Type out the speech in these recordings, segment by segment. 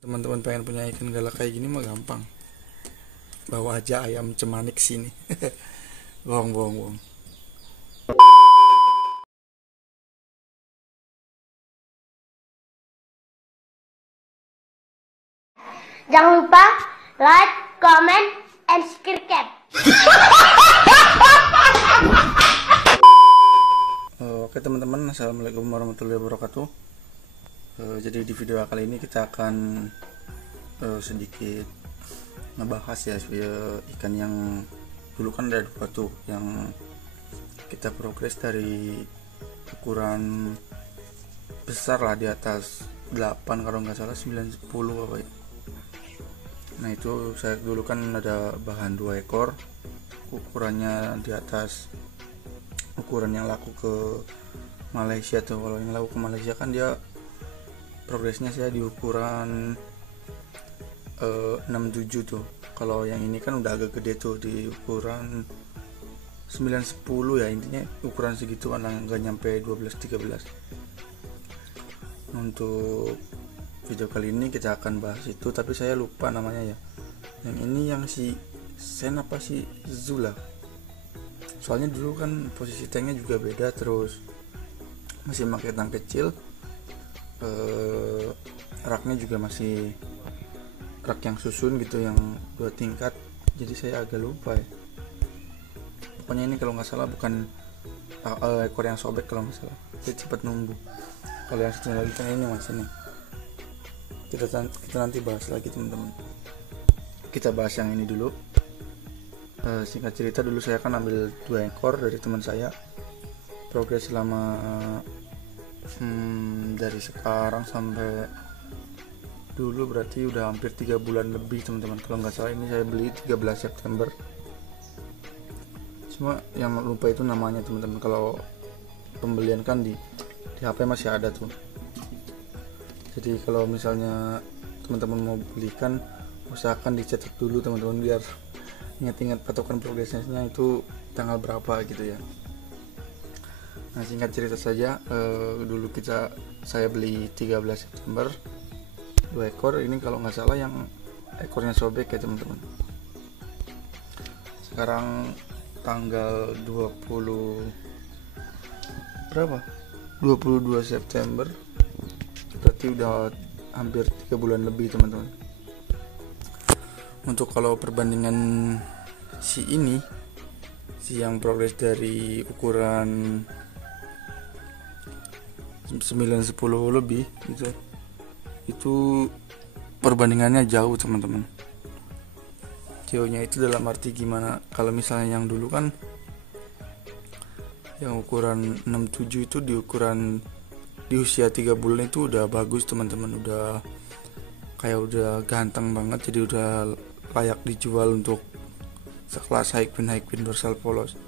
Teman-teman pengen punya ikan galak kayak gini mah gampang. Bawa aja ayam cemanik sini. Bohong, bohong, bohong. Jangan lupa like, comment, and subscribe. Oke teman-teman, assalamualaikum warahmatullahi wabarakatuh. Jadi di video kali ini kita akan sedikit ngebahas ya ikan yang dulu kan ada dua tuh, yang kita progres dari ukuran besar lah, di atas 8 kalau nggak salah, 9, 10 apa ya. Nah itu saya dulu kan ada bahan 2 ekor, ukurannya di atas ukuran yang laku ke Malaysia tuh. Kalau yang laku ke Malaysia kan dia progresnya saya di ukuran 67 tuh. Kalau yang ini kan udah agak gede tuh, di ukuran 9-10 ya, intinya ukuran segituan lah, nggak nyampe 12-13. Untuk video kali ini kita akan bahas itu, tapi saya lupa namanya ya. Yang ini yang si Sen apa si Zula. Soalnya dulu kan posisi tanknya juga beda, terus masih pakai tank kecil, raknya juga masih rak yang susun gitu, yang 2 tingkat. Jadi saya agak lupa ya. Pokoknya ini kalau nggak salah bukan ekor yang sobek kalau nggak salah. Dia cepat numbuh. Kalau yang satu lagi kan ini masih nih. Kita nanti bahas lagi teman-teman. Kita bahas yang ini dulu. Singkat cerita, dulu saya kan ambil 2 ekor dari teman saya. Progres selama dari sekarang sampai dulu berarti udah hampir 3 bulan lebih teman-teman. Kalau nggak salah ini saya beli 13 September. Cuma yang lupa itu namanya teman-teman. Kalau pembelian kan di HP masih ada tuh. Jadi kalau misalnya teman-teman mau belikan, usahakan dicetak dulu teman-teman, biar ingat-ingat patokan progresnya itu tanggal berapa gitu ya. Nah singkat cerita saja, dulu saya beli 13 September 2 ekor. Ini kalau nggak salah yang ekornya sobek ya teman-teman. Sekarang tanggal 22 September, berarti udah hampir 3 bulan lebih teman-teman. Untuk kalau perbandingan si yang progres dari ukuran 9-10 lebih gitu, itu perbandingannya jauh teman-teman. Jauhnya itu dalam arti gimana? Kalau misalnya yang dulu kan yang ukuran 67 itu di usia 3 bulan itu udah bagus teman-teman, udah udah ganteng banget, jadi udah layak dijual untuk sekelas high queen dorsal polos.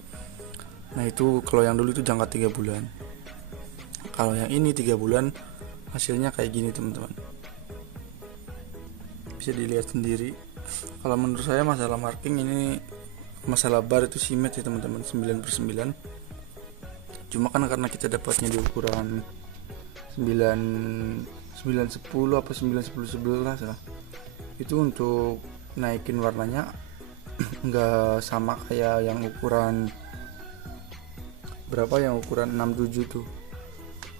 Nah itu kalau yang dulu itu jangka 3 bulan. Kalau yang ini 3 bulan hasilnya kayak gini teman-teman, bisa dilihat sendiri. Kalau menurut saya masalah marking ini, masalah bar itu simet ya teman-teman, 9/9. Cuma kan karena kita dapatnya di ukuran 9-10 apa 9-10-11 lah, itu untuk naikin warnanya nggak sama kayak yang ukuran berapa, yang ukuran 67 tuh.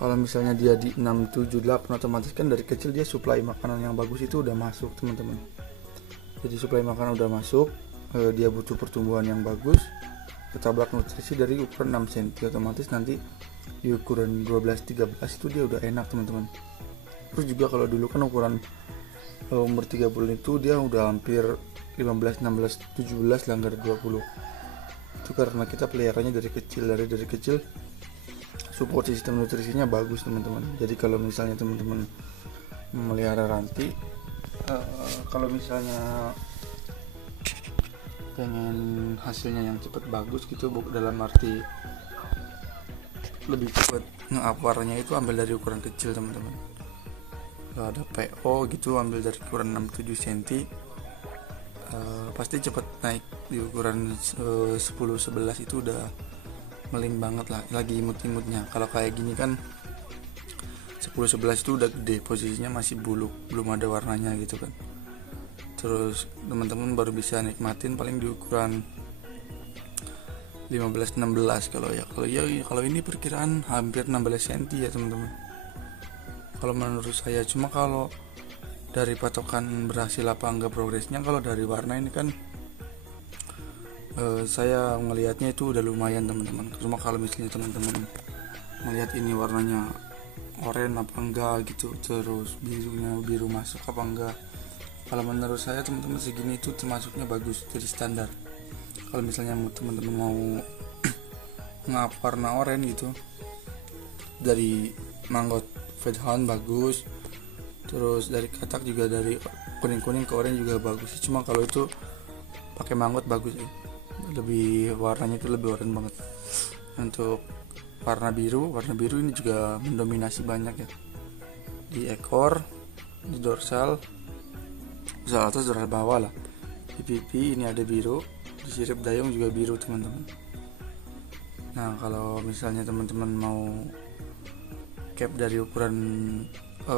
Kalau misalnya dia di 678, otomatis kan dari kecil dia suplai makanan yang bagus itu udah masuk teman-teman. Jadi suplai makanan udah masuk, dia butuh pertumbuhan yang bagus, ketabrak nutrisi dari ukuran 6 cm, otomatis nanti di ukuran 12-13 itu dia udah enak teman-teman. Terus juga kalau dulu kan ukuran umur 3 bulan itu dia udah hampir 15, 16, 17 langgar 20. Itu karena kita peliharanya dari kecil support sistem nutrisinya bagus teman-teman. Jadi kalau misalnya teman-teman memelihara ranti, kalau misalnya pengen hasilnya yang cepat bagus gitu, dalam arti lebih cepat nge-up warnanya, itu ambil dari ukuran kecil teman-teman. Kalau ada PO gitu ambil dari ukuran 6-7 cm, pasti cepat naik. Di ukuran 10-11 itu udah meling banget lah, lagi imut-imutnya. Kalau kayak gini kan 10-11 itu udah gede, posisinya masih buluk, belum ada warnanya gitu kan. Terus teman-teman baru bisa nikmatin paling di ukuran 15-16 kalau ini perkiraan hampir 16 cm ya teman-teman kalau menurut saya. Cuma kalau dari patokan berhasil apa enggak progresnya, kalau dari warna ini kan saya ngelihatnya itu udah lumayan teman-teman. Cuma kalau misalnya teman-teman melihat ini warnanya oranye apa enggak gitu, terus birunya biru masuk apa enggak, kalau menurut saya teman-teman segini itu termasuknya bagus, jadi standar. Kalau misalnya teman-teman mau ngap warna oranye gitu, dari manggot Fedhound bagus, terus dari katak juga dari kuning-kuning ke oranye juga bagus. Cuma kalau itu pakai manggot bagus ya, lebih warnanya itu lebih oranye banget. Untuk warna biru ini juga mendominasi banyak ya, di ekor, di dorsal atas, dorsal bawah lah. Di pipi ini ada biru, di sirip dayung juga biru teman-teman. Nah kalau misalnya teman-teman mau cap dari ukuran 9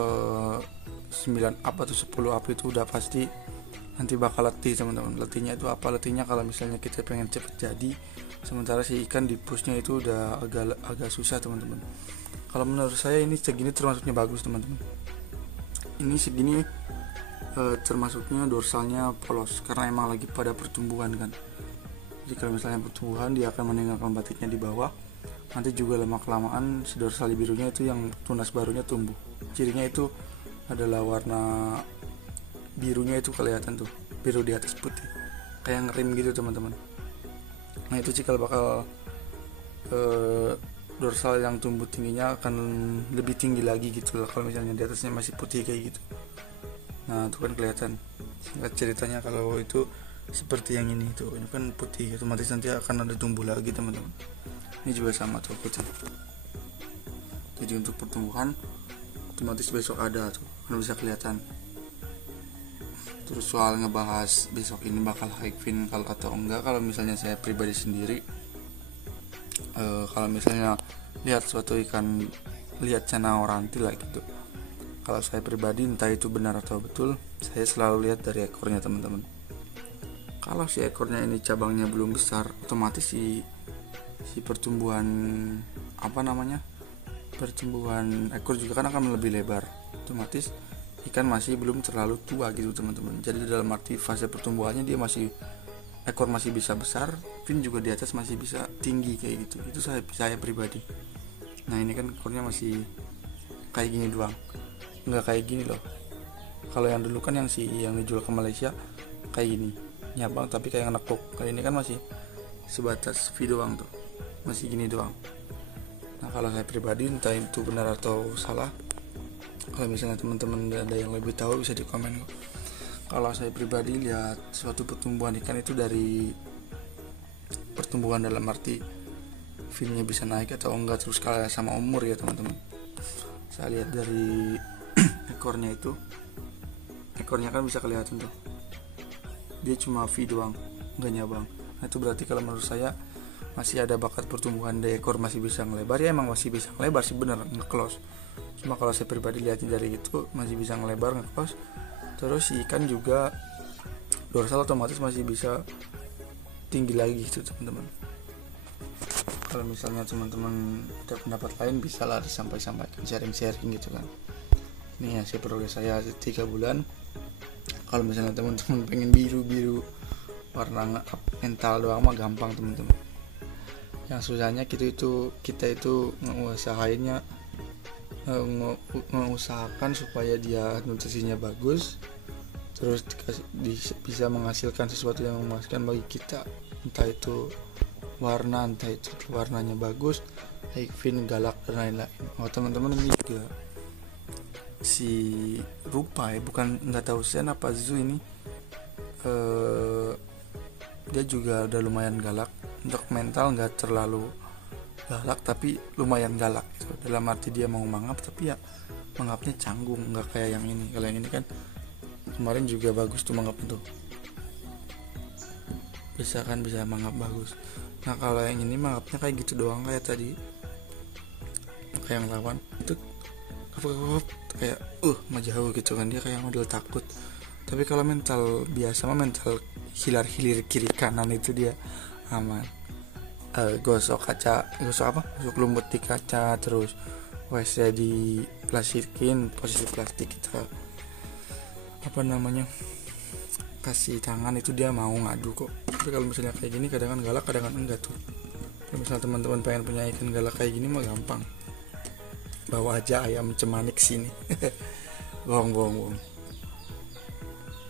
up atau 10 up itu udah pasti nanti bakal letih teman-teman. Letihnya itu apa? Letihnya kalau misalnya kita pengen cepet jadi, sementara si ikan di pushnya itu udah agak susah teman-teman. Kalau menurut saya ini segini termasuknya bagus teman-teman. Ini segini termasuknya dorsalnya polos karena emang lagi pada pertumbuhan kan. Jadi kalau misalnya pertumbuhan dia akan meninggalkan batiknya di bawah, nanti juga lama kelamaan si dorsal birunya itu yang tunas barunya tumbuh. Cirinya itu adalah warna birunya itu kelihatan tuh, biru di atas putih kayak ngerim gitu teman-teman. Nah itu cikal bakal dorsal yang tumbuh tingginya akan lebih tinggi lagi gitu lah kalau misalnya di atasnya masih putih kayak gitu. Nah itu kan kelihatan. Singkat ceritanya kalau itu seperti yang ini tuh, ini kan putih, otomatis nanti akan ada tumbuh lagi teman-teman. Ini juga sama tuh putih. Jadi untuk pertumbuhan otomatis besok ada tuh, kan bisa kelihatan. Terus soal ngebahas besok ini bakal high fin kalau atau enggak, kalau misalnya saya pribadi sendiri kalau misalnya lihat suatu ikan, lihat cana orantil lah gitu, kalau saya pribadi entah itu benar atau betul, saya selalu lihat dari ekornya teman-teman. Kalau si ekornya ini cabangnya belum besar, otomatis si pertumbuhan pertumbuhan ekor juga kan akan lebih lebar, otomatis ikan masih belum terlalu tua gitu teman-teman. Jadi dalam arti fase pertumbuhannya dia masih, ekor masih bisa besar, fin juga di atas masih bisa tinggi kayak gitu. Itu saya pribadi. Nah ini kan ekornya masih kayak gini doang, nggak kayak gini loh. Kalau yang dulu kan yang dijual ke Malaysia kayak gini, nyabang tapi kayak nekuk. Kali ini kan masih sebatas V doang tuh, masih gini doang. Nah kalau saya pribadi entah itu benar atau salah, kalau misalnya teman-teman ada yang lebih tahu bisa di komen kok. Kalau saya pribadi lihat suatu pertumbuhan ikan itu dari pertumbuhan dalam arti finnya bisa naik atau enggak, terus kalah sama umur ya teman-teman. Saya lihat dari ekornya itu, ekornya kan bisa kelihatan tuh, dia cuma V doang, nggak nyabang. Nah itu berarti kalau menurut saya masih ada bakat pertumbuhan di ekor, masih bisa ngelebar. Ya emang masih bisa ngelebar sih, bener, nge-close. Cuma kalau saya pribadi lihatnya dari itu masih bisa ngelebar, nge-close. Terus si ikan juga dorsal otomatis masih bisa tinggi lagi gitu teman-teman. Kalau misalnya teman-teman ada pendapat lain, bisa lah disampaikan, sharing gitu kan. Ini hasil progres saya 3 bulan. Kalau misalnya teman-teman pengen biru warna mental doang mah gampang teman-teman. Yang susahnya kita itu mengusahakan supaya dia nutrisinya bagus, terus bisa menghasilkan sesuatu yang memuaskan bagi kita, entah itu warna, entah itu warnanya bagus, high fin, galak dan lain-lain. Oh teman-teman, ini juga si Rupai, bukan nggak tahu Sen apa Zu ini, dia juga udah lumayan galak. Untuk mental nggak terlalu galak tapi lumayan galak gitu. Dalam arti dia mau mangap tapi ya mangapnya canggung, nggak kayak yang ini. Kalau yang ini kan kemarin juga bagus tuh mangapnya tuh, bisa mangap bagus. Nah kalau yang ini mangapnya kayak gitu doang, kayak tadi, kayak yang lawan itu kayak jauh gitu kan, dia kayak model takut. Tapi kalau mental biasa mah, mental hilir kiri kanan itu dia aman. Gosok lumut di kaca, terus WC di plastikin, posisi plastik kita kasih tangan, itu dia mau ngadu kok. Tapi kalau misalnya kayak gini kadang galak, kadang enggak tuh. Kalau misalnya teman-teman pengen punya ikan galak kayak gini mah gampang, bawa aja ayam cemanik sini. bohong.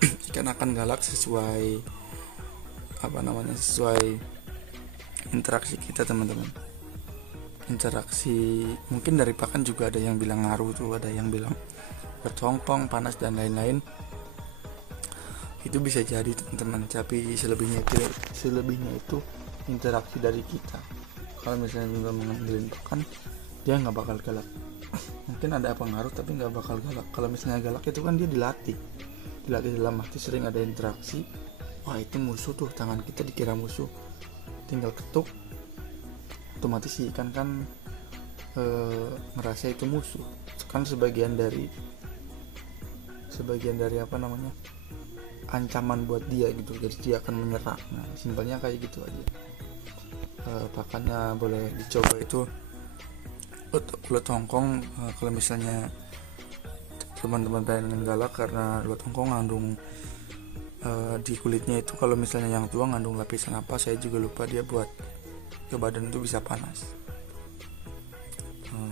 Ikan akan galak sesuai sesuai interaksi kita, teman-teman. Interaksi mungkin dari pakan juga ada yang bilang ngaruh tuh, ada yang bilang bertongkong, panas dan lain-lain. Itu bisa jadi, teman-teman. Tapi selebihnya itu interaksi dari kita. Kalau misalnya mengambilin pakan, dia nggak bakal galak. Mungkin ada pengaruh tapi nggak bakal galak. Kalau misalnya galak itu kan dia dilatih dalam arti sering ada interaksi. Wah, itu musuh tuh, tangan kita dikira musuh, tinggal ketuk otomatis si ikan kan merasa itu musuh, kan sebagian dari ancaman buat dia gitu, jadi dia akan menyerang. Nah, simpelnya kayak gitu aja. Pakannya boleh dicoba itu ulat hongkong. Kalau misalnya teman-teman pengen galak, karena ulat hongkong ngandung di kulitnya itu, kalau misalnya yang tua ngandung lapisan apa saya juga lupa, dia buat ke badan itu bisa panas.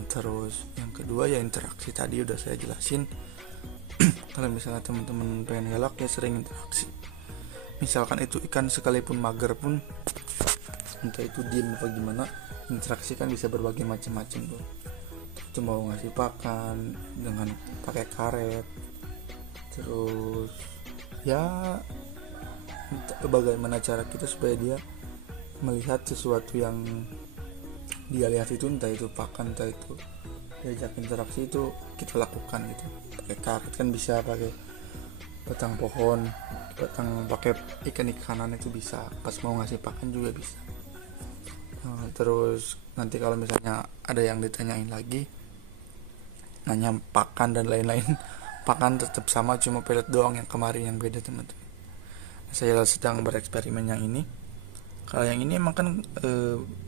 Terus yang kedua ya interaksi, tadi udah saya jelasin. Kalau misalnya teman-teman pengen galak ya sering interaksi. Misalkan itu ikan sekalipun mager pun, entah itu diem apa gimana, interaksi kan bisa berbagai macam-macam tuh. Itu mau ngasih pakan dengan pakai karet, terus ya bagaimana cara kita supaya dia melihat sesuatu yang dia lihat itu, entah itu pakan, entah itu diajak interaksi, itu kita lakukan gitu. Pakai karet kan bisa, pakai batang pohon, pakai ikan-ikanan itu bisa, pas mau ngasih pakan juga bisa. Terus nanti kalau misalnya ada yang ditanyain lagi, nanya pakan dan lain-lain, pakan tetap sama, cuma pelet doang yang kemarin yang beda, teman-teman. Saya sedang bereksperimen yang ini. Kalau yang ini emang kan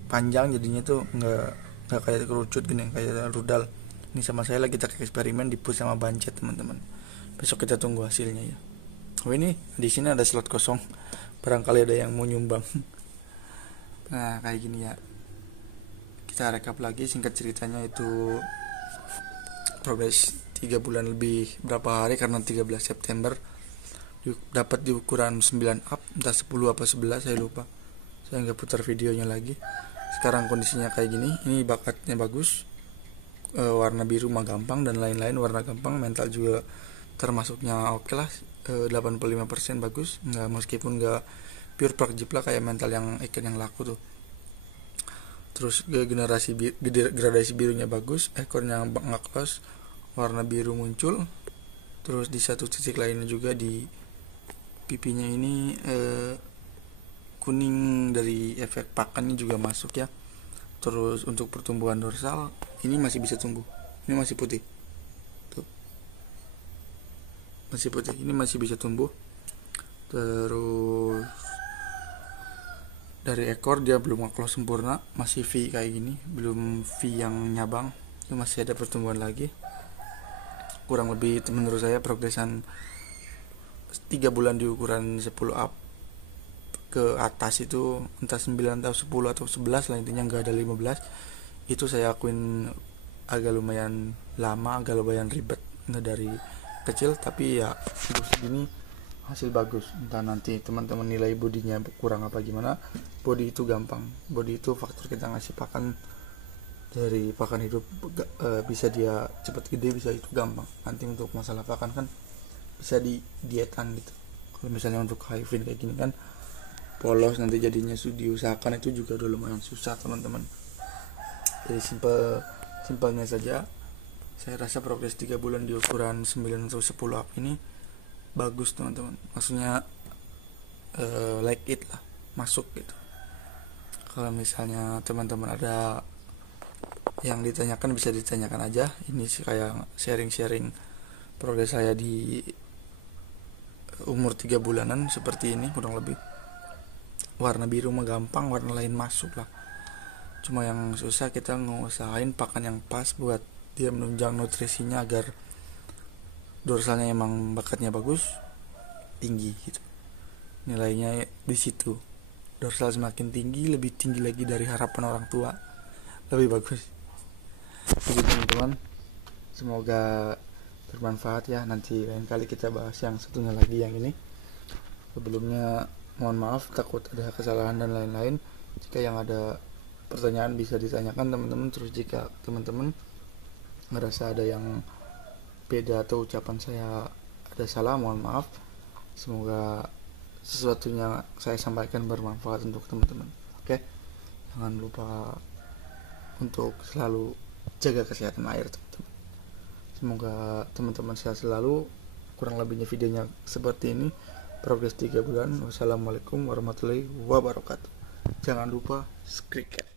panjang, jadinya tuh nggak kayak kerucut gini, kayak rudal. Ini sama saya lagi kita eksperimen di push sama bancet, teman-teman. Besok kita tunggu hasilnya ya. Ini di sini ada slot kosong, barangkali ada yang mau nyumbang. Nah, kayak gini ya. Kita rekap lagi singkat ceritanya, itu progres 3 bulan lebih berapa hari, karena 13 September dapat di ukuran 9 up, entah 10 apa 11 saya lupa. Saya nggak putar videonya lagi. Sekarang kondisinya kayak gini. Ini bakatnya bagus, warna biru mah gampang dan lain-lain, warna gampang, mental juga termasuknya oke lah, 85% bagus, nggak, meskipun nggak pure plug jiplak kayak mental yang ikan yang laku tuh. Terus gradasi birunya bagus, ekornya nggak close, warna biru muncul. Terus di satu titik lainnya juga di pipinya ini kuning dari efek pakannya juga masuk ya. Terus untuk pertumbuhan dorsal ini masih bisa tumbuh, ini masih putih tuh, masih putih, ini masih bisa tumbuh. Terus dari ekor dia belum close sempurna, masih V kayak gini, belum V yang nyabang, itu masih ada pertumbuhan lagi. Kurang lebih menurut saya progresan 3 bulan di ukuran 10 up ke atas itu, entah 9 atau 10 atau 11 lah, intinya nggak ada 15. Itu saya akuin agak lumayan lama, agak lumayan ribet dari kecil, tapi ya untuk segini hasil bagus. Entah nanti teman-teman nilai bodinya kurang apa gimana, body itu gampang. Body itu faktor kita ngasih pakan, dari pakan hidup bisa dia cepat gede, bisa itu gampang. Nanti untuk masalah pakan kan bisa di dietan gitu. Kalau misalnya untuk high fin kayak gini kan polos, nanti jadinya diusahakan itu juga udah lumayan susah, teman-teman. Jadi simpelnya saja, saya rasa progres 3 bulan di ukuran 9 atau 10 up ini bagus, teman-teman. Maksudnya like it lah, masuk gitu. Kalau misalnya teman-teman ada yang ditanyakan bisa ditanyakan aja. Ini sih kayak sharing-sharing progres saya di umur 3 bulanan seperti ini kurang lebih. Warna biru mah gampang, warna lain masuk lah. Cuma yang susah kita ngusahain pakan yang pas buat dia menunjang nutrisinya agar dorsalnya emang bakatnya bagus, tinggi gitu. Nilainya di situ. Dorsal semakin tinggi, lebih tinggi lagi dari harapan orang tua, lebih bagus. Jadi teman-teman, semoga bermanfaat ya. Nanti lain kali kita bahas yang satunya lagi yang ini. Sebelumnya mohon maaf takut ada kesalahan dan lain-lain. Jika yang ada pertanyaan bisa ditanyakan teman-teman. Terus jika teman-teman ngerasa ada yang beda atau ucapan saya ada salah, mohon maaf. Semoga sesuatunya saya sampaikan bermanfaat untuk teman-teman. Oke, jangan lupa untuk selalu jaga kesehatan air teman-teman. Semoga teman-teman sehat selalu. Kurang lebihnya videonya seperti ini. Progres 3 bulan. Wassalamualaikum warahmatullahi wabarakatuh. Jangan lupa subscribe.